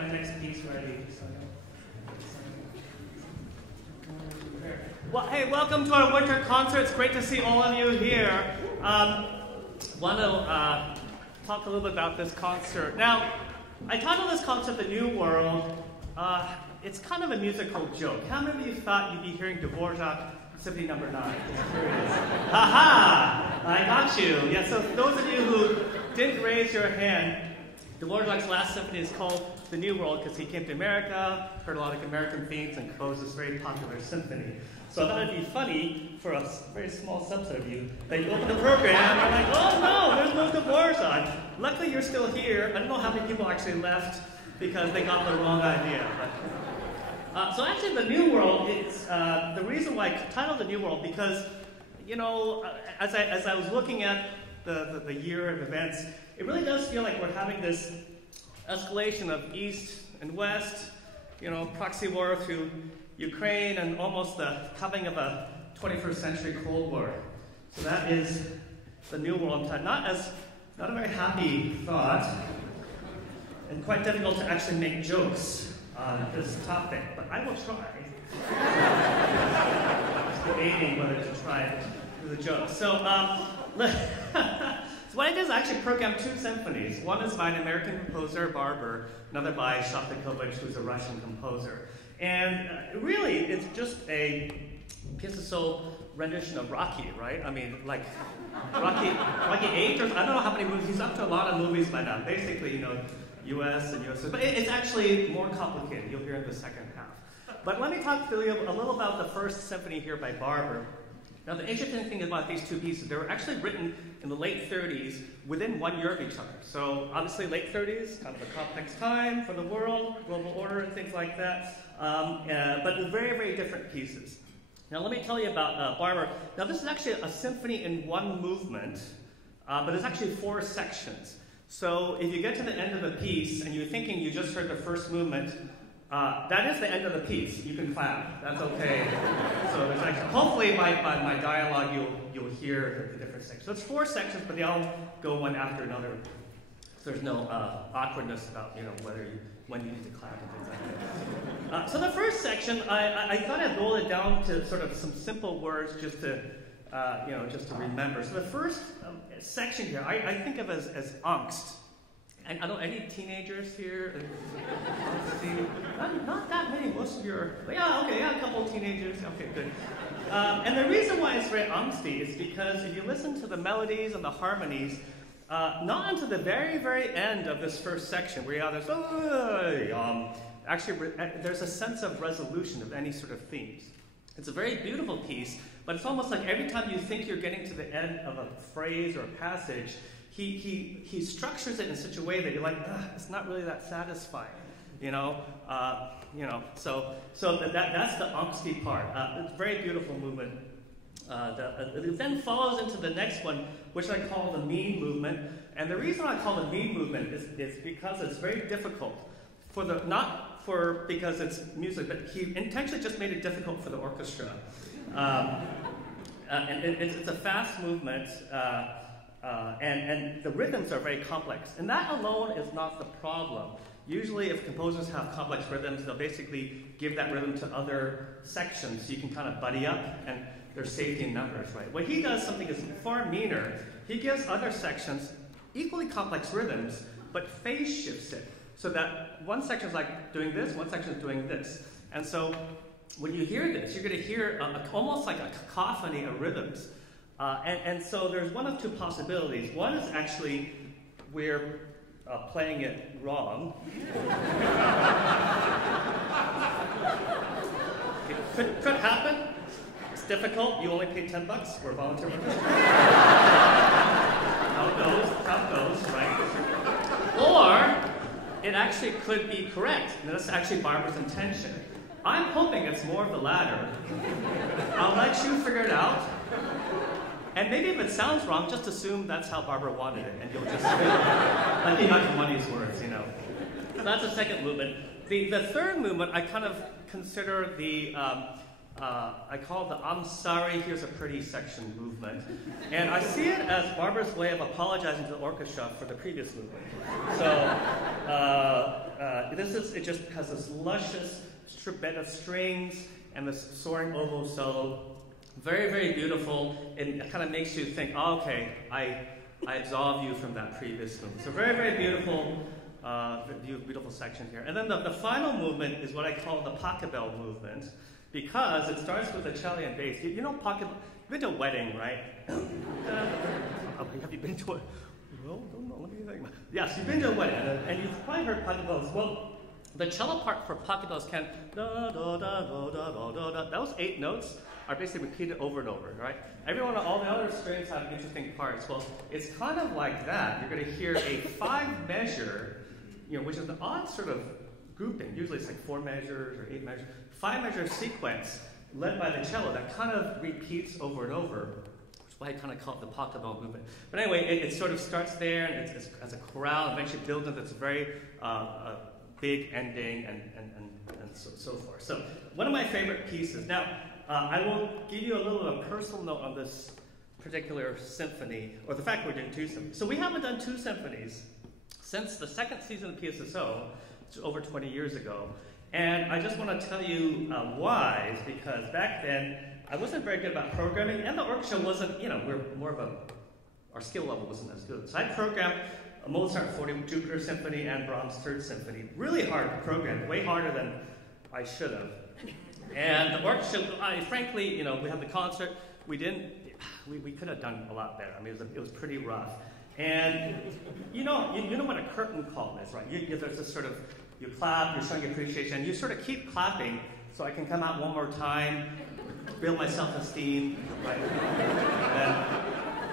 my next piece ready. Well, hey, welcome to our winter concert. It's great to see all of you here. Want to talk a little bit about this concert. Now, I titled this concert "The New World." It's kind of a musical joke. How many of you thought you'd be hearing Dvorak Symphony No. 9? Just curious. Haha! I got you. Yeah. So those of you who didn't raise your hand, Dvorak's last symphony is called "The New World" because he came to America, heard a lot of American themes, and composed this very popular symphony. So I thought it'd be funny for a very small subset of you that you open the program and are like, oh no, there's no Dvorak. Luckily you're still here. I don't know how many people actually left because they got the wrong idea. But, so actually The New World, it's the reason why I titled The New World because, you know, as I was looking at the year of events, it really does feel like we're having this escalation of East and West, you know, proxy war through Ukraine and almost the coming of a 21st century Cold War. So that is the New World. Not a very happy thought, and quite difficult to actually make jokes on this topic, but I will try. I was debating whether to try the joke. So, so what I did is I actually programmed 2 symphonies. One is by an American composer, Barber, another by Shostakovich, who's a Russian composer. And really, it's just a piece of soul rendition of Rocky, right? I mean, like Rocky 8, or I don't know how many movies. He's up to a lot of movies by now. Basically, you know, U.S. and U.S. But it's actually more complicated. You'll hear in the second half. But let me talk to you a little about the first symphony here by Barber. Now, the interesting thing about these 2 pieces, they were actually written in the late 30s within 1 year of each other. So obviously late 30s, kind of a complex time for the world, global order and things like that. But very, very different pieces. Now let me tell you about Barber. Now this is actually a symphony in 1 movement, but it's actually 4 sections. So if you get to the end of the piece and you're thinking you just heard the first movement, that is the end of the piece. You can clap. That's okay. So there's actually, hopefully by dialogue you'll hear the different sections. So it's 4 sections, but they all go one after another. So there's no awkwardness about when you need to clap and things like that. So the first section, I thought I'd boil it down to sort of some simple words just to remember. So the first section here, I think of as angst. And I don't know, any teenagers here? Not that many, most of your, a couple of teenagers, okay, good. And the reason why it's very angsty is because if you listen to the melodies and the harmonies, not until the very, very end of this first section, where you have this, actually there's a sense of resolution of any sort of themes. It's a very beautiful piece, but it's almost like every time you think you're getting to the end of a phrase or a passage, he structures it in such a way that you're like, it's not really that satisfying, So that's the angsty part. It's a very beautiful movement. It then follows into the next one, which I call the mean movement. And the reason I call it mean movement is because it's very difficult because it's music, but he intentionally just made it difficult for the orchestra. And it's a fast movement. And the rhythms are very complex. And that alone is not the problem. Usually if composers have complex rhythms, they'll basically give that rhythm to other sections so you can kind of buddy up, and there's safety in numbers, right? What he does something is far meaner. He gives other sections equally complex rhythms, but phase shifts it. So that one section is like doing this, one section is doing this. And so when you hear this, you're going to hear almost like a cacophony of rhythms. And so there's one of 2 possibilities. One is actually we're playing it wrong. It could happen. It's difficult. You only pay $10. We're volunteer workers. How it goes, right? Or it actually could be correct. And that's actually Barber's intention. I'm hoping it's more of the latter. I'll let you figure it out. And maybe if it sounds wrong, just assume that's how Barber wanted it, and you'll just let me have your money's worth, So that's the second movement. The third movement, I kind of consider I call it the I'm sorry, here's a pretty section movement. And I see it as Barber's way of apologizing to the orchestra for the previous movement. So it just has this luscious bed of strings and this soaring oboe solo. Very, very beautiful. It kind of makes you think, oh, okay, I absolve you from that previous movement. So very, very beautiful, beautiful section here. And then the final movement is what I call the pocket bell movement, because it starts with the cello and bass. You know pocket, you've been to a wedding, right? Have you been to a, well, no, let me think. Yes, you've been to a wedding, and you've probably heard pocket bells. Well, the cello part for pocket bells can da da da da da da da da. Those 8 notes are basically repeated over and over, right? All the other strings have interesting parts. Well, it's kind of like that. You're going to hear a 5 measure, which is an odd sort of grouping. Usually it's like 4 measures or 8 measures. 5 measure sequence led by the cello that kind of repeats over and over, which is why I kind of call it the pocket bell movement. But anyway, it sort of starts there, and it's as a chorale, and eventually builds into this very big ending, and so forth. So one of my favorite pieces. Now, I will give you a little of a personal note on this particular symphony, or the fact we're doing 2 symphonies. So we haven't done 2 symphonies since the 2nd season of PSSO, which was over 20 years ago. And I just want to tell you why, because back then, I wasn't very good about programming, and the orchestra wasn't, we're more of our skill level wasn't as good. So I programmed a Mozart 40 Jupiter Symphony and Brahms 3rd Symphony. Really hard to program, way harder than I should have. And the orchestra, frankly, we had the concert. We could have done a lot better. I mean, it was pretty rough. And you know what a curtain call is, right? There's this sort of, you clap, you're showing appreciation, and you sort of keep clapping so I can come out one more time, build my self-esteem, right?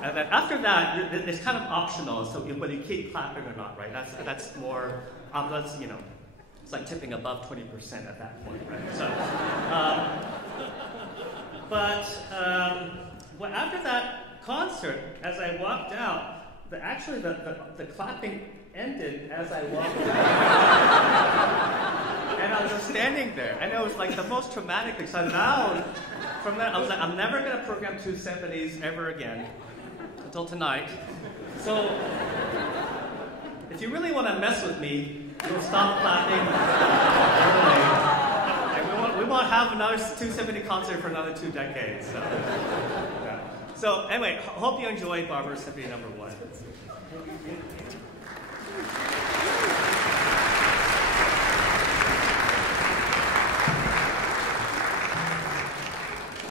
And then after that, it's kind of optional, so whether you keep clapping or not, right? That's more, it's like tipping above 20% at that point, right? So, well, after that concert, as I walked out, actually the clapping ended as I walked out. And I was just standing there, and it was like the most traumatic thing. So now, from that, I was like, I'm never going to program 2 symphonies ever again until tonight. So, if you really want to mess with me, you'll stop clapping. We won't have another 2 symphony concert for another 2 decades. So, yeah. So anyway, hope you enjoyed Barber's Symphony No. 1.